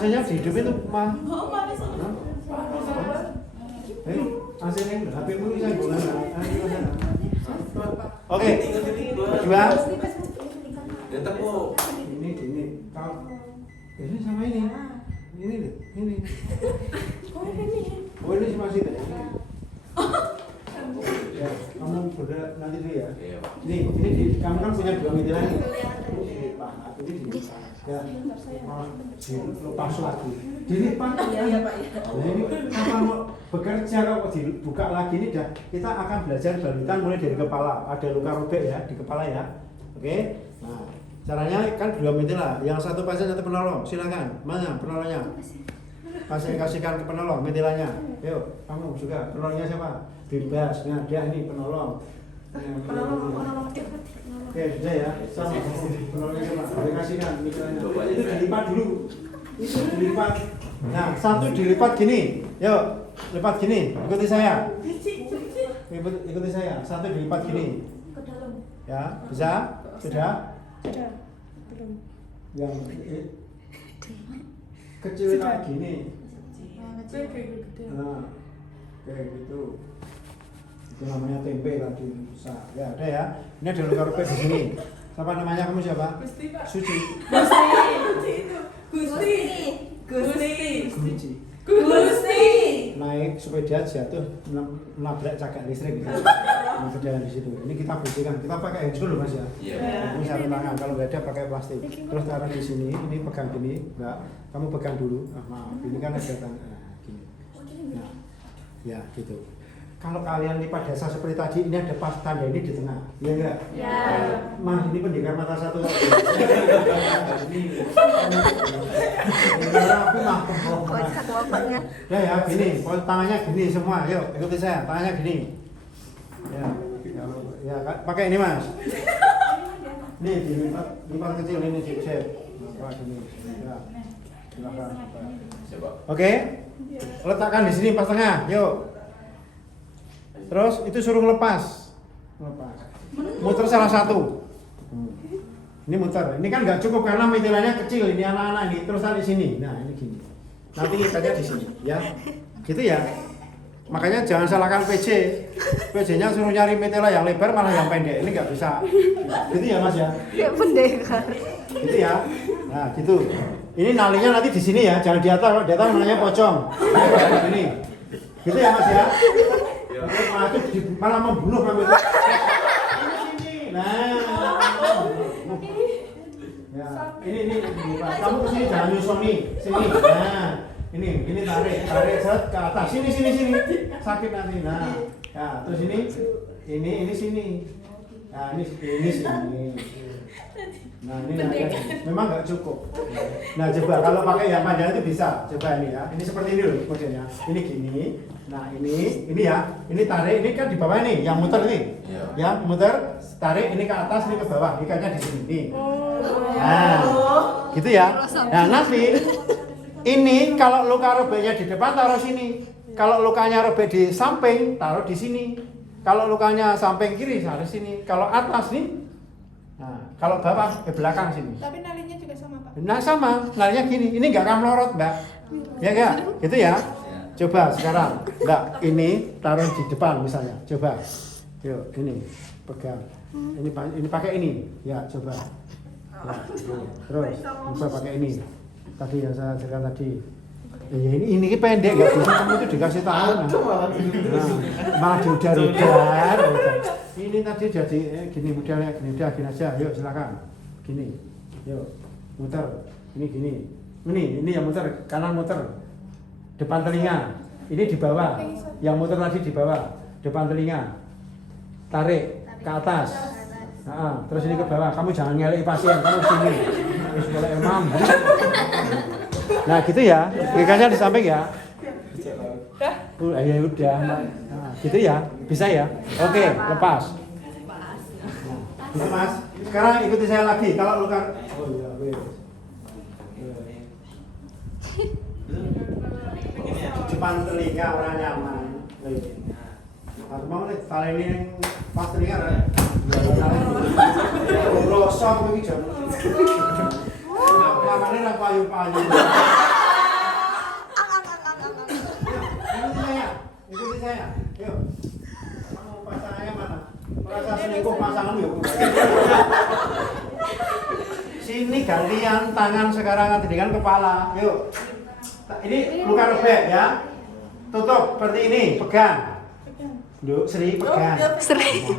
Rasanya di hidup itu mah. Hasilnya HP-mu bisa bola. Oke. Kedua. Ini. Kalau ini sama ini. Ini. Oh ini masih ada. Ya, kamu udah nanti dulu ya. Ini kamu kan punya 2 mitilan nih. Ini dilipat. Ya, dilepas lagi. Dilipat. Iya Pak. Nah ini apa mau bekerja kalau dibuka lagi ini dah kita akan belajar balbutan mulai dari kepala. Ada luka robek ya di kepala ya. Oke. Nah, caranya kan 2 mitilan. Yang satu pasien satu penolong. Silakan. Mana penolongnya? Kasihkan ke penolong mitilannya. Yuk, kamu juga. Penolongnya siapa? Bebas. Nah, dia ini penolong. Penolong. Oke, sudah ya. Sama. Penolongnya siapa? Kasihkan mitilannya. Itu dilipat dulu. Itu dilipat. Nah, satu dilipat gini. Yuk, lipat gini. Ikuti saya. Ikuti saya. Satu dilipat gini. Ke dalam. Ya, bisa? Sudah? Sudah. Belum. Yang kecil kayak gini. Nah, kayak gitu. Itu namanya tempe tadi bisa. Ya, ada ya. Ini ada luka robek di sini. Siapa namanya kamu siapa? Gusti Pak. Suci. Gusti. Naik sepeda jatuh nabrak cagak listrik gitu. Kemudian di situ. Ini kita bersihkan. Kita pakai handphone loh Mas ya. Ini sarung tangan. Kalau nggak ada pakai plastik. Terus taruh di sini. Ini pegang gini. Enggak. Kamu pegang dulu. Maaf. Ini kan ada tangan. Gini. Nah, ya gitu. Kalau kalian lipat dasar seperti tadi, ini ada pas tanda ini di tengah, iya enggak? Ya. Mah ini pendekar mata satu. Ini aku mah. Satu apanya? Ya, gini, tangannya gini semua, yuk ikuti saya, tangannya gini. Ya, pakai ini Mas. Nih dilipat kecil ini sip. Gini. Ya. Silakan. Oke. Letakkan di sini pas tengah, yuk. Terus itu suruh lepas. Muter salah satu. Ini muter. Ini kan nggak cukup karena mitilannya kecil. Ini anak-anak ini terus di sini. Nah ini gini. Nanti ikatnya di sini, ya. Gitu ya. Makanya jangan salahkan PJ. PJ-nya suruh nyari mitila yang lebar malah yang pendek. Ini nggak bisa. Gitu ya Mas ya. Ya pendekar. Gitu ya. Nah gitu. Ini nalinya nanti di sini ya. Jangan di atas. Kalau di atas nalinya pocong. Ini. Gitu ya Mas ya. Malah membunuh kamu itu. Ini. Nah. Ya, ini. Kamu kesini jangan nyusoni. Sini. Nah, ini tarik set ke atas. Sini. Sakit nanti. Nah, ya, terus ini sini. Nah, ini sini. Nah, ini memang nggak cukup. Nah, coba kalau pakai yang panjang itu bisa. Coba ini ya. Ini seperti ini loh modelnya. Ini gini. Nah, ini ya. Ini tarik, ini kan di bawah ini, yang muter ini. Ya, muter, tarik ini ke atas, ini ke bawah. Ikatnya di sini. Nih. Nah, gitu ya. Nah, nanti ini kalau luka robeknya di depan taruh sini. Kalau lukanya robek di samping taruh di sini. Kalau lukanya samping kiri taruh sini. Kalau atas nih. Nah, kalau bawah ke belakang sini. Tapi nalinya juga sama Pak. Nah, sama. Nalinya gini. Ini enggak akan melorot, Mbak. Ya enggak? Gitu ya. Coba sekarang, Mbak, ini taruh di depan misalnya. Coba. Yuk, ini pegang. Ini pakai ini. Ya, coba. Ya, terus coba pakai ini. Tadi yang saya ajarkan tadi. Ya ini pendek enggak bisa kamu itu dikasih tahu. Nah, malah diudar-udar. Ini tadi jadi gini modelnya gini aja. Yuk silakan. Gini. Yuk. Muter. Ini gini. Ini yang muter, kanan muter. Depan telinga. Ini di bawah. Yang muter tadi di bawah. Depan telinga. Tarik ke atas. Nah, terus ini ke bawah. Kamu jangan ngelek pasien, kamu sini. Wis golek imam. Nah, gitu ya. Giganya di samping ya. Ya udah. Nah, gitu ya. Bisa ya? Oke, lepas. Nah, gitu Mas. Sekarang ikuti saya lagi. Kalau luka depan telinga orang nyaman. Aku mau nih tali ini pas telinga ada. Rosok iki jam. Makane ra payu-payu. Sini gantian tangan sekarang nanti dengan kepala. Yuk. Ini luka robek ya. Tutup seperti ini, pegang. Duk, Sri pegang. Sri.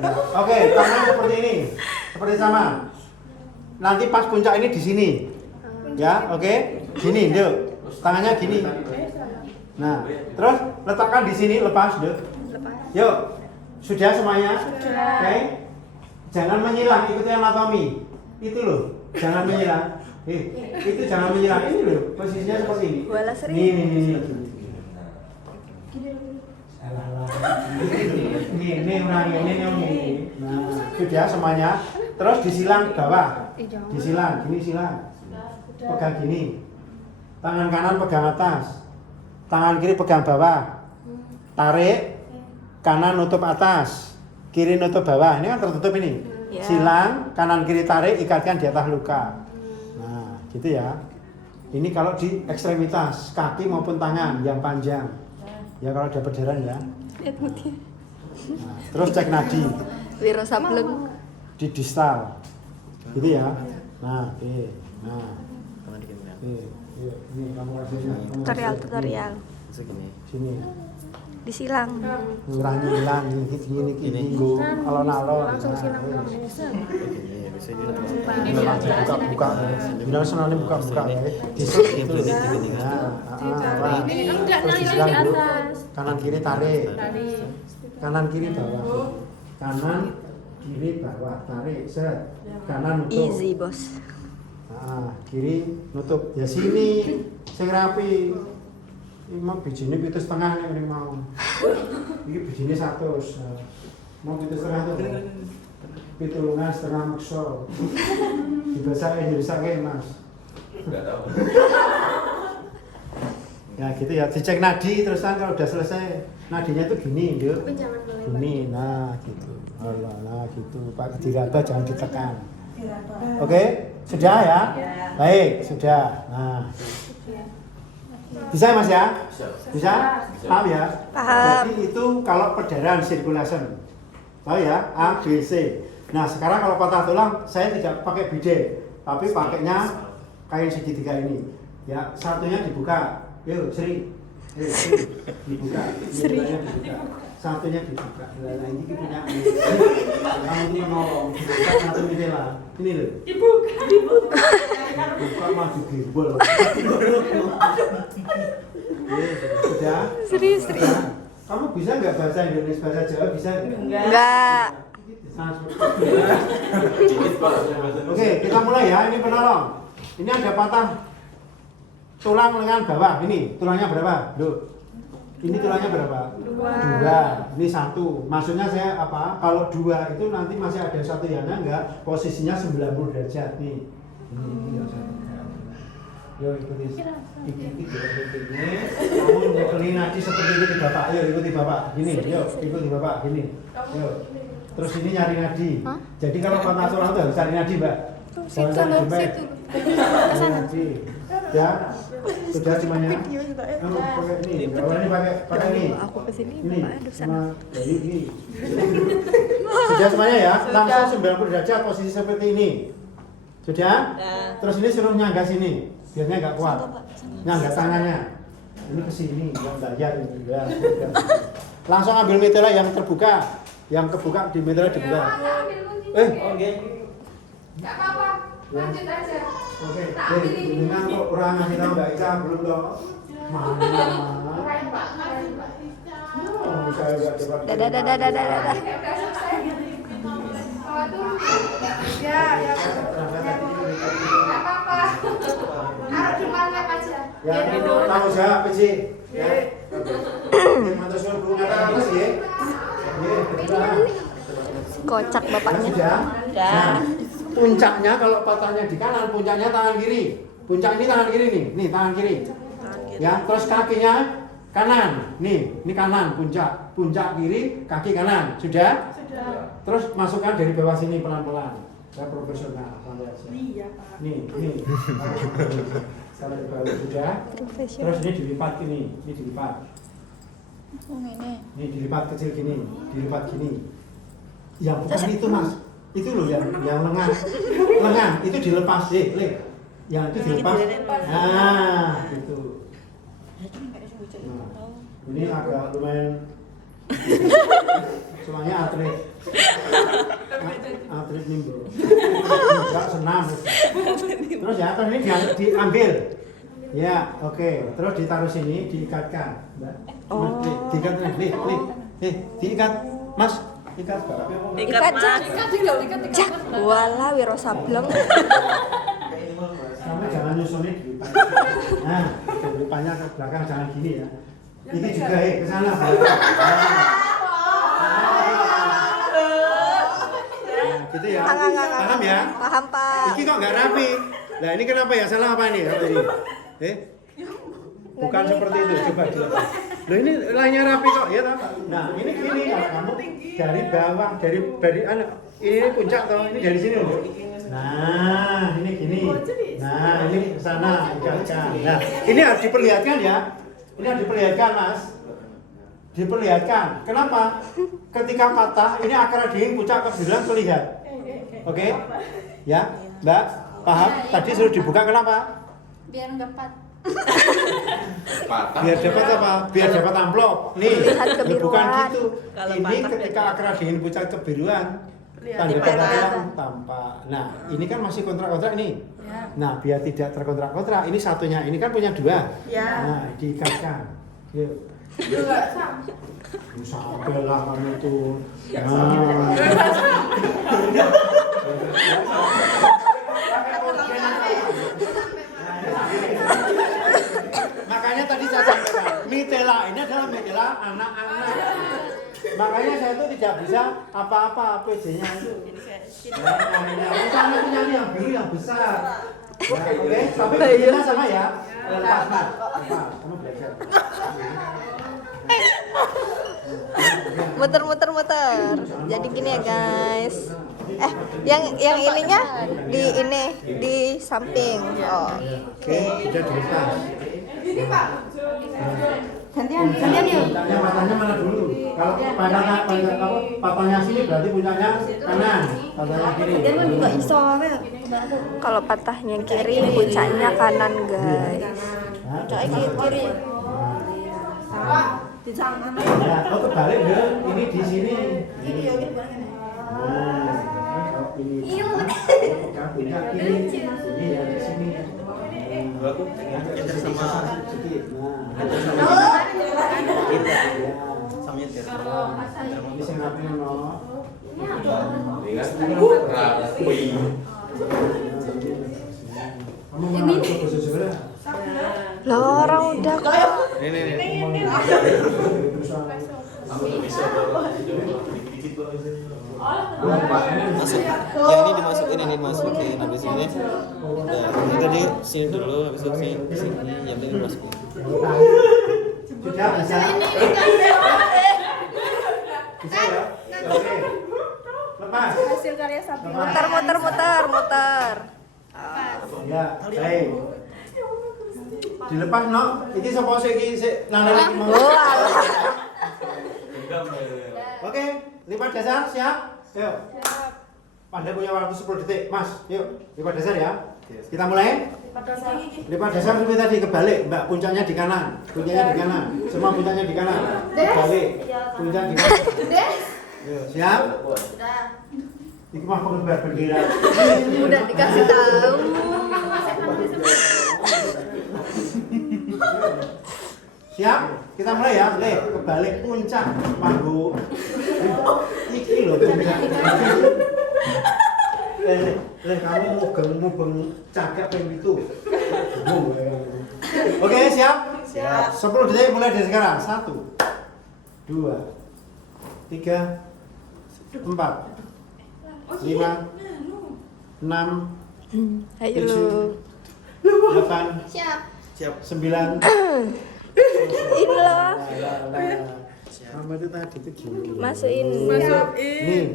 Nah, oke, tangan seperti ini. Seperti sama. Nanti pas puncak ini di sini. Ya, oke. Gini, Duk. Tangannya gini. Nah, terus letakkan di sini, lepas, Duk. Yuk. Sudah semuanya? Sudah. Oke. Jangan menyilang, ikuti anatomi. Itu loh, jangan menyilang. Itu jangan menyilang. Ini loh, posisinya seperti ini. Wala, Sri. Nih. Ini ulangi, ini. Nah, sudah semuanya. Terus disilang bawah. Disilang, gini silang. Pegang gini. Tangan kanan pegang atas. Tangan kiri pegang bawah. Tarik. Kanan nutup atas. Kiri nutup bawah. Ini kan tertutup ini. Ya. Silang, kanan kiri tarik, ikatkan di atas luka. Nah, gitu ya. Ini kalau di ekstremitas, kaki maupun tangan yang panjang. Ya kalau ada berdarah ya. Nah, terus cek nadi Wiro Sableng. di distal. Gitu ya. Nah, oke. Nah. Ini kamu kasih sini. Tutorial. Sini. Disilang. Ngurangi hilang gini go alon-alon. Langsung silang. Buka. Bilang senangnya buka ya. Disuk gitu. Nah, terus disilang dulu. Kanan kiri tarik. Kanan kiri bawah. Kanan kiri bawah tarik. Set. Kanan nutup. Easy, Bos. Nah, kiri nutup. Ya sini. Sing rapi. Ini mau bijine 7,5 nih mau. Ini bijine 100. Mau 7,5 tuh. 7,5 makso. Dibasahin dirisake Mas. Enggak tahu. Ya gitu ya, dicek nadi terus kan kalau udah selesai nadinya itu gini, Nduk. Gini, nah gitu. Allah, nah gitu. Pak diraba jangan ditekan. Oke, sudah ya? Baik, sudah. Nah. Bisa Mas ya? Bisa? Paham ya? Paham. Jadi itu kalau perdarahan circulation. Tahu ya? A, B, C. Nah sekarang kalau patah tulang saya tidak pakai bidet, tapi pakainya kain segitiga ini. Ya, satunya dibuka. Yuk, Sri. Yuk, Sri. Dibuka. Sri. Dibuka. Satunya dibuka. Nah ini punya kamu itu menolong. Dibuka satu ini lah. Ini loh. Dibuka. Buka maju gimbal. Sudah? Sri. Kamu bisa nggak bahasa Indonesia, bahasa Jawa bisa nggak? Enggak. Oke, kita mulai ya. Ini penolong. Ini ada patah tulang lengan bawah. Ini tulangnya berapa? Loh. Ini tulangnya berapa? 2. Ini 1. Maksudnya saya apa? Kalau 2 itu nanti masih ada satu yang enggak, posisinya 90 derajat nih. Ini yang saya pegang. Yo ikuti. Ikuti ini. Kamu nyekelin nadi seperti ini ke Bapak. Yo ikuti Bapak. Gini, yo ikuti Bapak. Gini. Yo. Terus ini nyari nadi. Jadi kalau patah tulang itu harus cari nadi, Mbak. Jangan cari dompet. Cari nadi. Ya. Sudah semuanya. Kamu pakai ini. Kalau ini pakai ini. Aku kesini, Ini. Bapak ada sana. Sama dari ini. Sudah semuanya ya. Langsung 90 derajat posisi seperti ini. Sudah? Terus ini suruh nyangga sini. Biarnya enggak kuat. Nyangga tangannya. Ini ke sini, yang bayar ini ya. Sudah. Langsung ambil metela yang terbuka. Yang kebuka di metela dibuka. Oke. Gak apa-apa, lanjut aja. Oke. Dengan kok orang ngasih tahu Mbak Ica belum toh? Mana? Keren Pak, makasih Mbak Ica. Oh, saya enggak dapat. Dadah. Udah selesai. Oh, tuh. Ya. Gak apa-apa. Taruh di mana aja. Ya, tahu jawab PC. Ya. Oke, mantas dulu ngatain apa sih? Kocak bapaknya. Sudah? Nah, puncaknya kalau patahnya di kanan, puncaknya tangan kiri. Puncak ini tangan kiri nih, tangan kiri. Ya, terus kakinya kanan. Ini kanan puncak. Puncak kiri, kaki kanan. Sudah? Sudah. Terus masukkan dari bawah sini pelan-pelan. Saya profesional, santai aja. Iya Pak. Nih. Kalau di bawah sudah. Profesional. Terus ini dilipat ini dilipat. Ini. Ini dilipat kecil gini, dilipat gini. Yang bukan itu mas, itu loh yang lengan itu dilepas deh, yang itu dilepas. Nah, gitu. Nah, ini agak lumayan. Semuanya atlet nimbrung. Enggak senam. Terus ya, terus ini diambil. Ya, oke. Terus ditaruh sini, diikatkan. Oh. Diikat, diikat. Mas, ikat. Ikat Jak. Jak. Walah Wiro Sableng. Kamu jangan nyusunin di depan. Nah, depannya ke belakang, jangan gini ya. Ini juga ke sana. Gitu ya. Paham ya? Paham Pak. Ini kok nggak rapi. Nah ini kenapa ya? Salah apa ini? Apa ini? Bukan seperti itu. Coba dilihat. Loh ini lainnya rapi kok ya toh? Nah ini gini kalau kamu dari bawah dari anak ini puncak toh ini dari sini loh. Nah ini gini. Nah ini ke sana ikatkan. Nah ini harus diperlihatkan ya. Ini harus diperlihatkan mas. Diperlihatkan. Kenapa? Ketika patah ini akar dinding puncak kebiruan terlihat. Oke? Ya, Mbak, paham? Tadi suruh dibuka kenapa? Biar nggak pat. Biar dapat apa? Biar dapat amplop. Nih, Lihat ini kebiruan. bukan gitu. Kalau Ini patah ketika akar dinding puncak kebiruan tanda Kelihatan. kata tampak. Nah, ini kan masih kontrak-kontrak nih. Nah, biar tidak terkontrak-kontrak, ini satunya. Ini kan punya dua. Nah, diikatkan. Yuk. Juga sama. Sampai lah kamu tuh. Makanya tadi saya sampaikan, mitela ini adalah mitela anak-anak. Makanya saya itu tidak bisa apa-apa PJ-nya itu. Misalnya punya yang biru yang besar. Ya, oke, tapi kita sama ya. Lepas mas, lepas. Kamu belajar. Muter. Jadi gini ya guys. Yang ininya di samping. Oh. Oke, sudah dilepas. Ini Pak. Gantian yuk. Matanya mana dulu? Kalau patahnya sini berarti punyanya kanan, patahnya kiri. Kalau patahnya kiri, puncaknya kanan guys. Puncaknya kiri. Ya, oh kebalik ya. Ini di sini. Nah, ini puncak kiri. Ini ya di sini. Aku nyetir sama sedikit. sama nyetir. Ini sing rapi no. Kamu mau bahasa sebelah? Lah orang udah kok. Ini. Masuk. Yang ini dimasukin habis ini. Nah, ini tadi sini dulu habis itu sini yang ini dimasukin. Sudah bisa. Bisa ya? Oke. Lepas. Hasil karya sapi. Muter. Ya, baik. Dilepas no. Iki sapa sik iki sik lanang iki mau. Oke, lipat dasar siap? Yuk. Pandai punya waktu 10 detik, Mas. Yuk, lipat dasar ya. Kita mulai. Lipat dasar seperti tadi kebalik, Mbak. Puncaknya di kanan. Semua puncaknya di kanan. Kebalik. Puncak di kanan. Yuk, siap? Sudah. Ini mah pengembar bendera. Udah dikasih tahu. Siap? Kita mulai ya. Kebalik puncak panggung. Iki loh puncak. Kamu mubeng cagak ping itu. Oke, siap? Siap. 10 detik mulai dari sekarang. 1 2 3 4 5 6 Ayo lu. 8 Siap. 9 Ini loh. Kamu itu tadi itu gini. Masukin. Nih.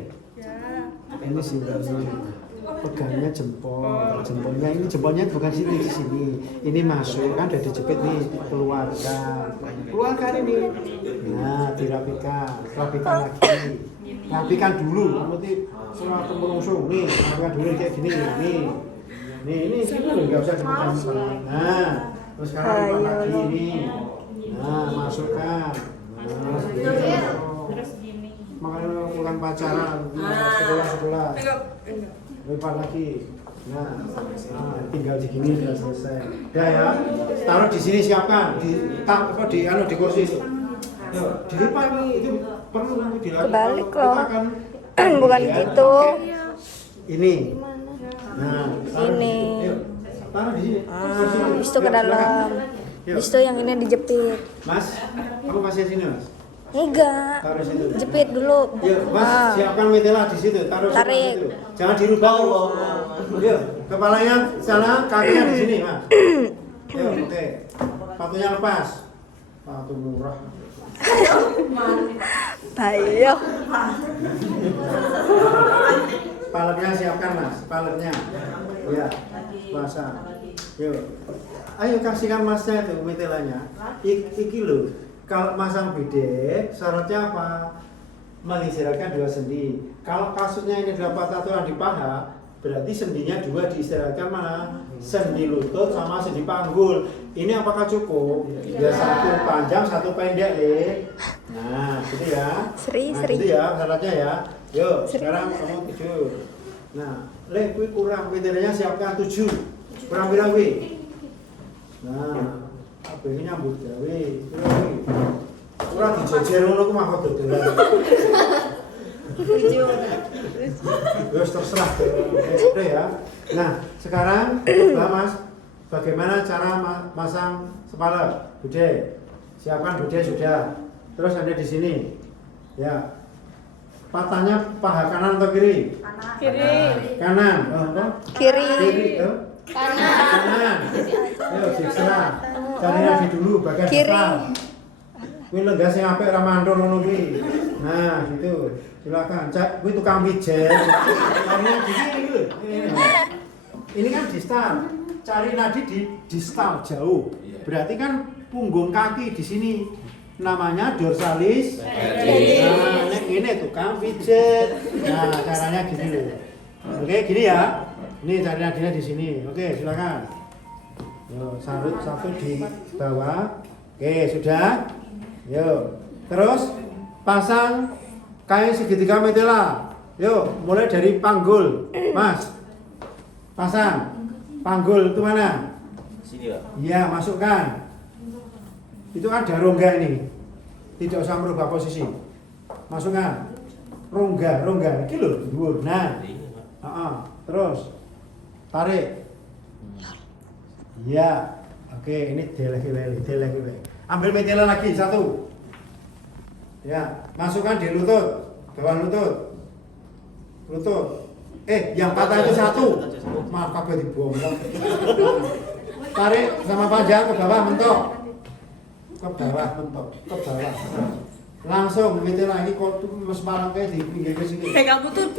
Ini simbolnya. Pegangnya jempolnya ini jempolnya bukan sini di sini. Ini masuk kan udah dijepit nih, keluarkan ini. Nah, dirapikan lagi. rapikan dulu. Nanti semua merungsung nih, rapikan dulu kayak gini nih. Ini loh, nggak usah cepat-cepat. Nah, terus sekarang lipat lagi nih. Nah, masukkan. Terus gini. Makanya pulang pacaran, sekolah. Lipat lagi. Nah, tinggal segini sudah selesai. Udah ya, taruh di sini, siapkan di kursi itu. Yuk, dilipat itu perlu nanti dilakukan. Kebalik loh. Bukan gitu. Ini. Nah, Ini. Yuk, taruh di sini. Habis itu ke dalam. Habis itu yang ini dijepit. Mas, kamu kasih sini, Mas. Enggak. Taruh situ. Jepit dulu. Yuk, Mas, siapkan metela di situ, taruh Tarik. situ. Jangan dirubah. Yuk, kepalanya sana, kakinya di sini, Mas. Yuk, oke. Sepatunya lepas. Sepatu murah. Ayo. Paletnya siapkan, Mas, paletnya. Ya, pasang. Yuk. Ayo kasihkan Masnya itu metelanya. Iki loh. Kalau masang bidek, syaratnya apa? Mengistirahatkan 2 sendi. Kalau kasusnya ini dapat aturan di paha, berarti sendinya 2 diistirahatkan mana? Sendi lutut sama sendi panggul. Ini apakah cukup? Ya 1 panjang, 1 pendek, Le. Nah, gitu ya. Seri. Gitu ya syaratnya ya. Yuk, sekarang kamu 7. Nah, Le, kuwi kurang meternya siapkan 7. Kurang berapa, kuwi? Nah, apa ini nyambut gawe? Ora dijejer ngono ku mah kok dodolan. Wes terserah. Oke ya. Nah, sekarang coba Mas, bagaimana cara masang kepala? Bude. Siapkan bude sudah. Terus Anda di sini. Ya. Patahnya paha kanan atau kiri? Kiri. Kanan. Oh, Kiri. kiri. Oh. Kanan. Ayo siksa. Cari lagi dulu bagian Kiri. depan. Kuwi lenggah sing apik ora mandor ngono kuwi. Nah, gitu. Silakan. Cak, kuwi tukang pijet. Carinya gini lho. Ini kan distal. Cari nadi di distal jauh. Berarti kan punggung kaki di sini. Namanya dorsalis. Nah, ini tukang pijet. Nah, caranya gini loh. Oke, gini ya. Ini cari nadinya di sini. Oke, silakan. Yo, sarut 1 di bawah. Oke, sudah. Yuk, terus pasang kain segitiga metela. Yuk, mulai dari panggul, Mas. Pasang. Panggul itu mana? Sini, Pak. Iya, masukkan. Itu ada rongga ini. Tidak usah merubah posisi. Masukkan. Rongga. Ini loh, dhuwur. Nah. Terus tarik. Iya. Oke, ini deleh. Ambil metela lagi 1. Ya, masukkan di lutut, bawah lutut. Yang patah itu 1. Maaf, kabeh dibuang. Tarik sama panjang ke bawah mentok. Ke bawah. Langsung metela lagi kok mes palangke di pinggir ke sini. Kamu tuh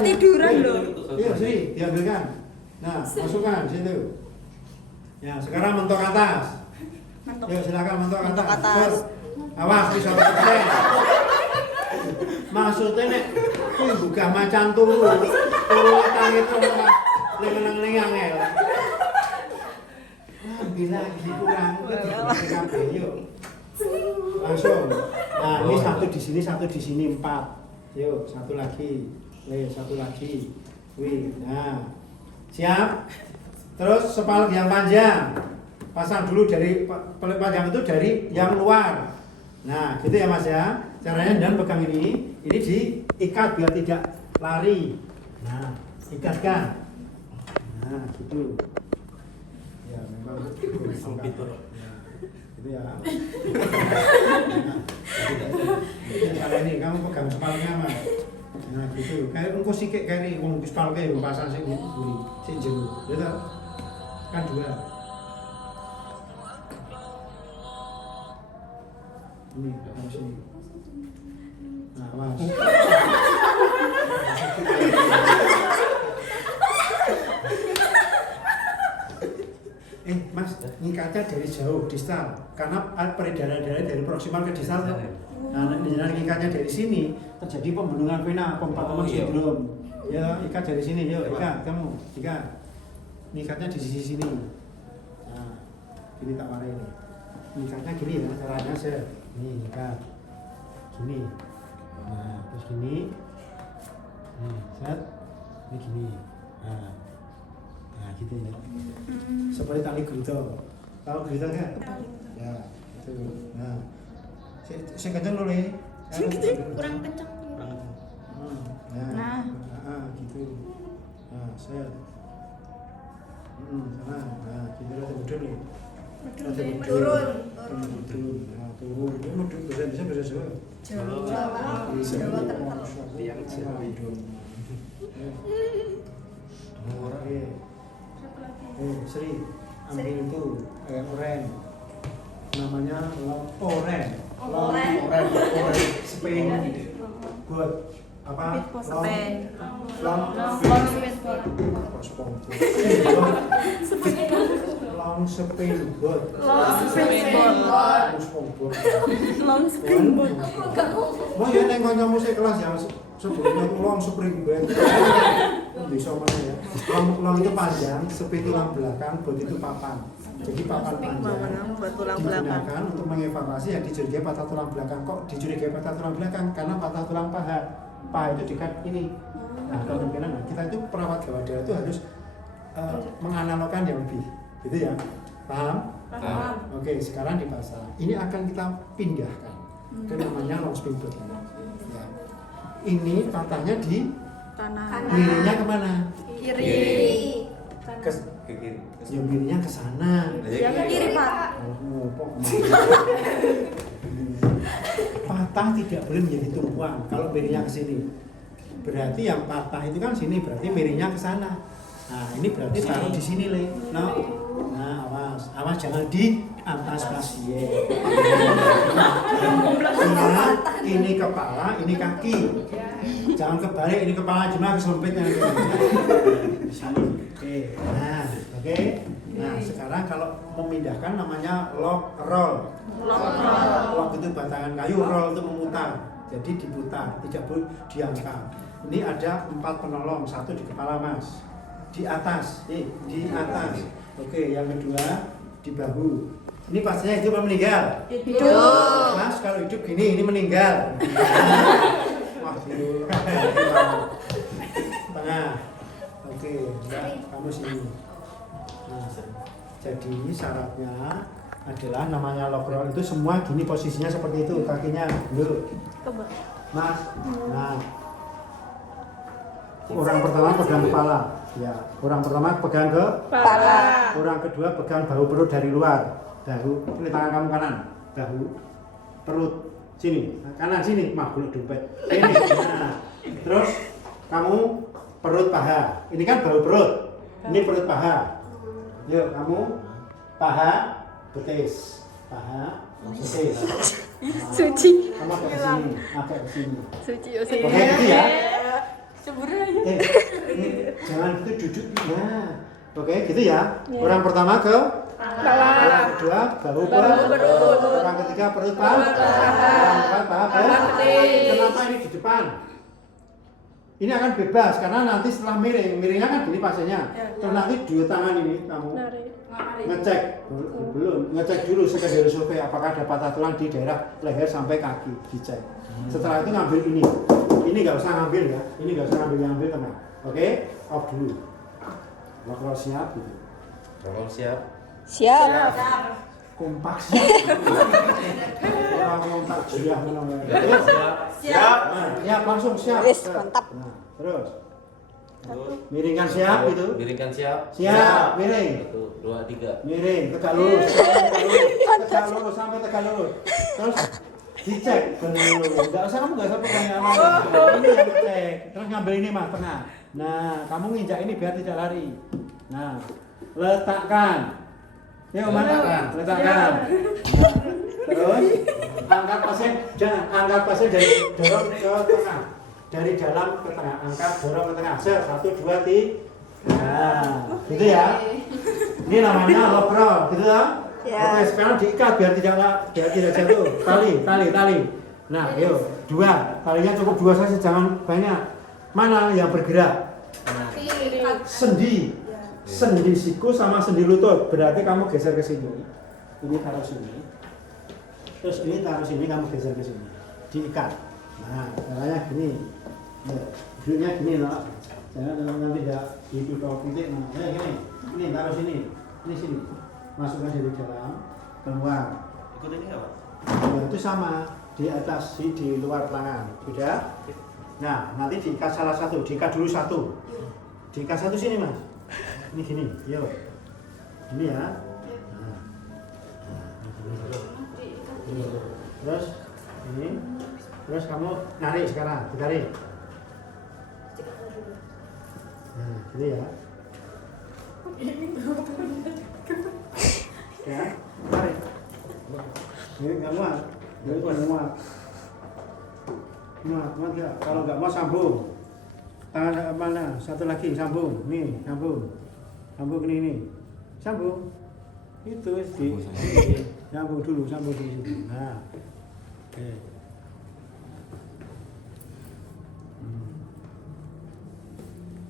tiduran loh. Iya, sini diambilkan. Nah, masukkan situ. Ya, sekarang mentok atas. Yuk silakan mentok atas. Awas bisa pakai. Maksudnya nek kuwi buka macan turu. Turu tangi turu lengang-lengang ya. Bila kurang kabeh yuk. Langsung. Nah, ini 1 di sini, 1 di sini 4. Yuk, 1 lagi. 1 lagi. Wih, nah. Siap? Terus sepalet yang panjang. Pasang dulu dari pelet panjang itu dari yang luar. Nah, gitu ya Mas ya. Caranya dan pegang ini diikat biar tidak lari. Nah, ikatkan. Nah, gitu. Ya, memang sempit tuh. Gitu ya. Nah, ini kamu pegang sepalnya Mas. Nah, gitu. Kayak engko sikik kari wong sepalke yo pasang sing mburi, sing jero. Ya ta? Kan 2. Ini, kamu sini. Nah, Mas. Mas, ngikatnya ikatnya dari jauh distal karena peredaran darah dari proksimal ke distal. Nah, dengan ikatnya dari sini terjadi pembendungan vena, pembekuan sindrom. Ya, ikat dari sini, yuk, ikat kamu, ikat. Ini ikatnya di sisi sini. Nah, ini tak marah ini. Ikatnya gini ya, caranya saya. Nih, ikat. Gini. Nah, terus gini. Nih, set. Ini gini. Nah, gitu ya. Seperti tali gerito. Tahu gerito kan? Ya, itu. Nah, saya kencang dulu ya. Kurang kencang. Nah, gitu. Nah, set. Sana. Nah, gitu lah mudun nih. Turun. Nah, turun. Ini mudun bisa Jawa. Jawa terkenal. Yang Jawa. Oke. Sri, ambil itu oren. Namanya oren. Spain. Buat apa? Spain. Long Spain buat. Mau ya neng kancamu kelas ya sebelumnya long springboard. Bisa mana ya? Long itu panjang, sepi tulang belakang, buat itu papan. Jadi papan panjang buat tulang belakang. digunakan untuk mengevakuasi yang dicurigai patah tulang belakang. Kok dicurigai patah tulang belakang? Karena patah tulang paha. Paha itu dekat ini. Nah, kemungkinan kita itu perawat gawat darurat itu harus menganalogkan yang lebih, gitu ya. Paham? Paham. Oke, sekarang dipasang. Ini akan kita pindahkan ke namanya long springboard. Ya. Ini patahnya di Tanah. miringnya kemana? Kiri. Ke kiri. Ya miringnya ke sana. Ya ke kiri, Pak. Oh, kok patah tidak boleh menjadi tumpuan kalau miringnya ke sini. Berarti yang patah itu kan sini, berarti miringnya ke sana. Nah, ini berarti taruh di sini, Le. Nah, awas jangan di atas pasien. Ini kepala, ini kaki. Jangan kebalik, ini kepala cuma keselempitnya. Oke. Nah, oke. Nah, sekarang kalau memindahkan namanya lock roll. Lock itu batangan kayu, roll itu memutar. Jadi diputar, tidak boleh diangkat. Ini ada 4 penolong, 1 di kepala Mas. Di atas, di atas. Oke, yang kedua di bahu. Ini pastinya hidup atau meninggal? Hidup. Mas, kalau hidup gini, ini meninggal. Waduh. Tengah. Oke, enggak, kamu sini. Nah, jadi syaratnya adalah namanya lock roll itu semua gini posisinya seperti itu, kakinya dulu. Mas, nah, orang pertama pegang kepala, ya. Orang pertama pegang ke Kepala. Orang kedua pegang bahu perut dari luar. Bahu, ini tangan kamu kanan, bahu, perut, sini, kanan sini, belum dompet. Ini, nah, terus kamu perut paha. Ini kan bahu perut, ini perut paha. Yuk, kamu paha, betis, paha, betis. Nah, Suci. kamu agak ke sini. Suci. Oke, gitu ya. Cemburu aja. Jangan itu duduk. Nah, oke, gitu ya. Orang pertama ke orang kedua bahu perut. Orang ketiga perut paha. Orang keempat paha. Kenapa ini di depan? Ini akan bebas karena nanti setelah miringnya kan gini pasiennya. Terus nanti 2 tangan ini kamu ngecek ngecek dulu sekadar survei apakah ada patah tulang di daerah leher sampai kaki, dicek. Setelah itu ngambil ini nggak usah ngambil ya, ini nggak usah ngambil tengah. Oke, off dulu. Kalau siap gitu. Kalau siap. Siap. Kompak siap. Orang kompak jiah menang. Siap. Nah, siap langsung siap. Wis, mantap. Nah, terus miringkan siap gitu. Miringkan siap. Siap, miring. 1, 2, 3. Miring, tegak lurus, tegak lurus sampai tegak lurus. Terus dicek dulu. Enggak usah, kamu enggak usah pegang yang lain. Ini yang dicek. Terus ngambil ini Mas, tengah. Nah, kamu nginjak ini biar tidak lari. Nah, letakkan. Yuk, mana? Letakkan. Nah, terus angkat pasien, jangan angkat pasien dari dorong ke tengah. Dari dalam ke tengah, angkat dorong ke tengah. 1, 2, 3. Nah, gitu ya. Ini namanya lock roll, gitu ya. Ya. Oke, sekarang diikat biar tidak jatuh. Tali. Nah, yuk, 2. Talinya cukup 2 saja, jangan banyak. Mana yang bergerak? Sendi siku sama sendi lutut. Berarti kamu geser ke sini. Ini taruh sini. Terus ini taruh sini, kamu geser ke sini. Diikat. Nah, caranya gini. Ya, duduknya gini, loh. Jangan nanti tidak ditutup titik. Nah, gini. Ini taruh sini. Ini sini. Masukkan dari dalam, keluar. Ikut ini nggak Pak? Ya, itu sama di atas, di luar tangan. Sudah? Nah, nanti diikat salah satu. Diikat dulu satu. Diikat satu sini, Mas. Ini gini, yuk. Ini ya. Nah. Terus ini. Terus kamu narik sekarang, ditarik. Nah, gini ya. Ya, tarik. Ini nggak muat. Ini nggak muat. Muat ya. Kalau nggak mau sambung. Tangan mana? Satu lagi sambung. Nih, sambung. Sambung ini. Sambung. Itu di. Sambung dulu. Nah. Oke.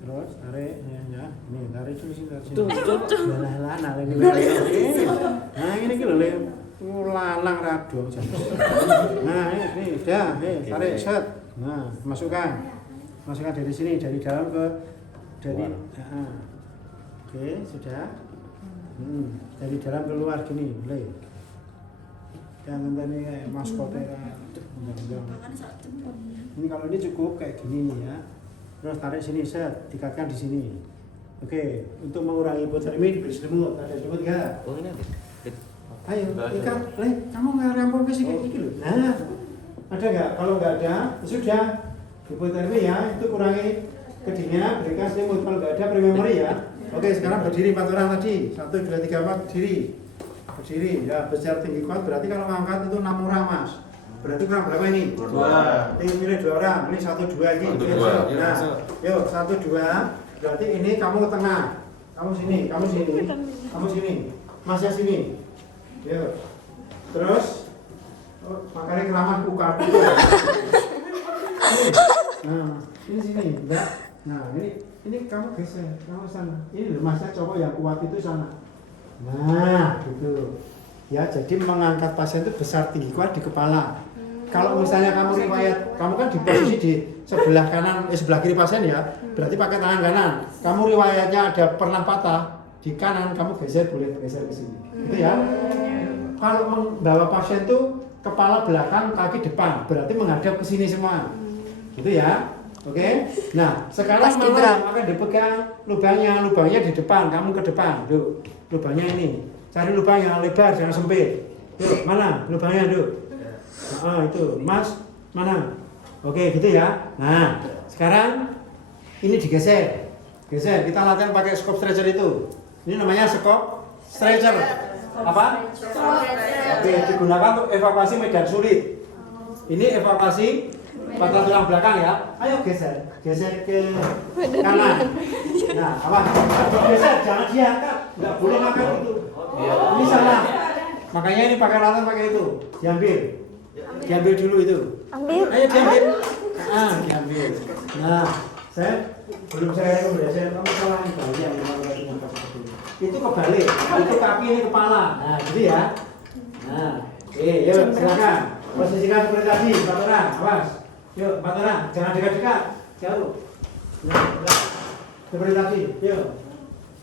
Terus tarik ya. Nih, tarik sini. Lah, nah, ini ki lho, lanang rado. Nah, ini dah, tarik set. Nah, masukkan dari sini, dari dalam ke dari oke, sudah. Dari dalam keluar gini, boleh. Jangan tadi kayak maskotnya kan. Ini kalau ini cukup kayak gini ya. Terus tarik sini, set, ikatkan di sini. Oke, untuk mengurangi hipotermi diberi selimut. Ada selimut enggak? Oh ini ada. Ayo, ikat. Kamu nggak rampung ke sini kayak gitu. Nah, ada nggak? Kalau nggak ada, ya sudah. Hipotermi ya, itu kurangi kedinginan, berikan selimut. Kalau nggak ada, beri memori ya. Oke, sekarang berdiri 4 orang tadi. 1, 2, 3, 4, berdiri. Berdiri, ya, besar tinggi kuat. Berarti kalau ngangkat itu 6 orang, Mas. Berarti kurang berapa ini? 2. Ini pilih 2 orang. Ini 1, 2 ini. Nah, yuk 1, 2. Berarti ini kamu ke tengah. Kamu sini. Masnya sini. Yuk. Terus makanya keramat buka. Nah, ini sini. Enggak. Nah, ini kamu geser. Kamu sana. Ini masnya cowok yang kuat itu sana. Nah, gitu. Ya, jadi mengangkat pasien itu besar tinggi kuat di kepala. Kalau misalnya kamu riwayat, kamu kan di posisi di sebelah kanan, sebelah kiri pasien ya, berarti pakai tangan kanan. Kamu riwayatnya ada pernah patah di kanan, kamu boleh geser ke sini. Gitu ya. Kalau membawa pasien itu kepala belakang, kaki depan, berarti menghadap ke sini semua. Gitu ya. Oke. Nah, sekarang mama akan dipegang lubangnya di depan, kamu ke depan. Tuh, lubangnya ini. Cari lubang yang lebar, jangan sempit. Tuh, mana lubangnya, tuh. Itu, Mas, mana? Oke, gitu ya. Nah, sekarang ini digeser. Kita latihan pakai scope stretcher itu. Ini namanya scope stretcher. Apa? Oke, digunakan untuk evakuasi medan sulit. Ini evakuasi patah tulang belakang ya. Ayo geser ke kanan. Nah, apa? Geser, jangan diangkat. Enggak boleh makan itu. Ini salah. Makanya ini pakai latihan pakai itu. Diambil dulu itu. Ambil. Ayo diambil. Diambil. Nah, belum saya rekomendasi kamu salah ini banyak yang itu kebalik. Itu kaki ini kepala. Nah, gitu ya. Nah, yuk silakan. Posisikan seperti tadi, 4 orang. Awas. Yuk, 4 orang. Jangan dekat-dekat. Jauh. Nah, seperti tadi. Yuk.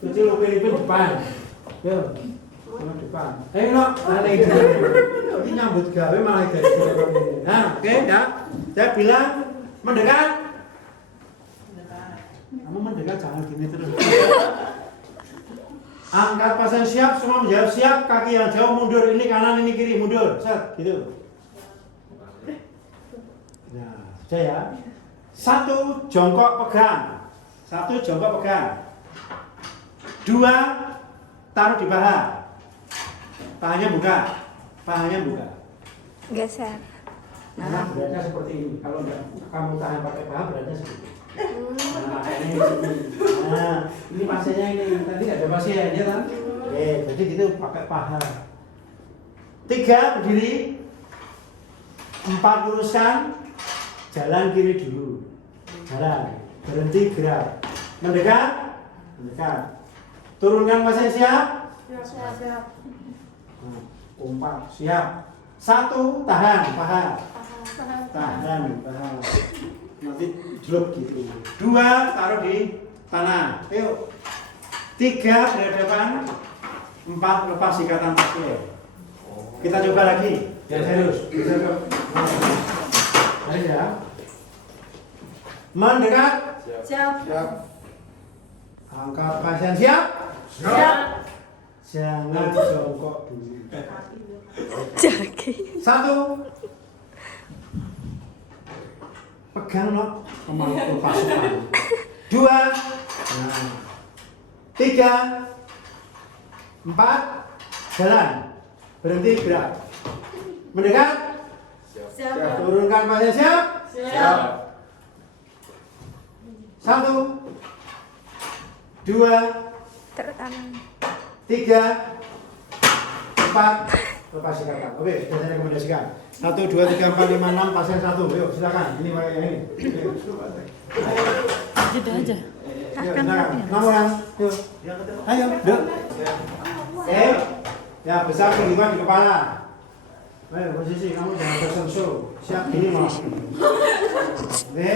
Kecil upin-upin depan. Yuk. Sama depan. No, ini nyambut gawe malah dari ini. Nah, oke, ya. Saya bilang mendekat. Kamu mendekat jangan gini terus. Angkat pasien siap, semua menjawab siap. Kaki yang jauh mundur, ini kanan, ini kiri, mundur. Set, gitu. Nah, sudah ya. 1 jongkok pegang. 2 taruh di paha. Pahanya buka. Geser. Nah, beratnya seperti ini. Kalau enggak kamu tahan pakai paha, beratnya seperti ini. Nah, ini sini. Nah, ini pasiennya ini. Tadi ada pasien, ya kan? Jadi gitu pakai paha. 3 berdiri, 4 luruskan, jalan kiri dulu, jalan, berhenti gerak, mendekat, turunkan pasien siap, Siap. kompak siap, 1 tahan, paha, tahan, nanti drop gitu, 2 taruh di tanah, ayo, 3 berhadapan, 4 lepas ikatan pasien. Kita coba lagi, biar serius. Ayo ya. Mendekat. Siap. Angkat pasien siap. Jangan jongkok dulu. Jaki. 1. Pegang no kemampuan pasukan. 2. 3. 4. Jalan. Berhenti gerak. Mendekat. Siap. Turunkan pasien siap. 1, 2, Tertanam. 3, 4. Lepas ikatan. Oke, sudah saya rekomendasikan. 1, 2, 3, 4, 5, 6 pasien 1. Yuk silakan. Ini pakai yang ini. Jeda aja. Silakan. Namun, yuk. Ayo, duduk. Ya, besar kelima di kepala. Ayo, posisi kamu jangan tersensuh. Siap gini mau. Oke,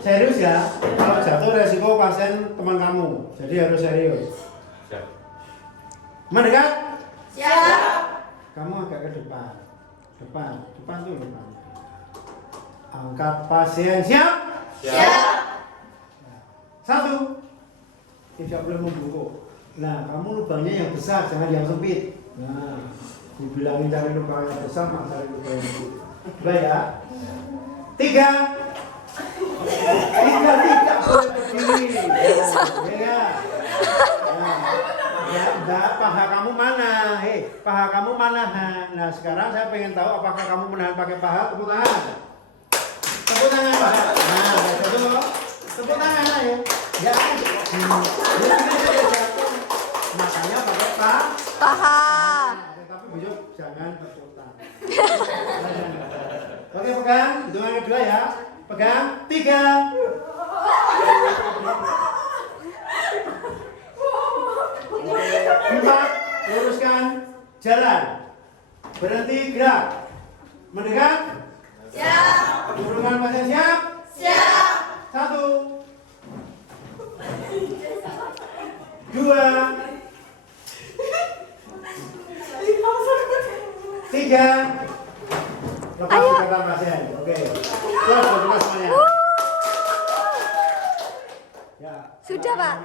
serius ya. Kalau jatuh resiko pasien teman kamu. Jadi harus serius. Siap. Mendekat. Siap. Kamu agak ke depan. Depan tuh depan. Angkat pasien siap. 1. Tidak boleh membungkuk. Nah, kamu lubangnya yang besar, jangan yang sempit. Nah, dibilangin cari lubang yang besar, mak cari lubang yang sempit. Baik ya. 3. Tidak boleh berdiri. Ya. Ya, enggak, paha kamu mana? Paha kamu mana? Nah, sekarang saya pengen tahu apakah kamu menahan pakai paha? Tepuk tangan. Tepuk tangan, Pak. Nah, jatuh. Tepuk tangan ayo. Ya. Makanya pakai Paha. tapi besok jangan tepuk tangan. Oke, pegang. Hitungan kedua ya. Pegang. 3. 4. Luruskan. Jalan. Berhenti gerak. Mendekat. Siap. Turunkan pasien siap. 1, 2, 3. Lepas ikatan pasien. Oke. Lepas semuanya. Ya. Sudah, Pak.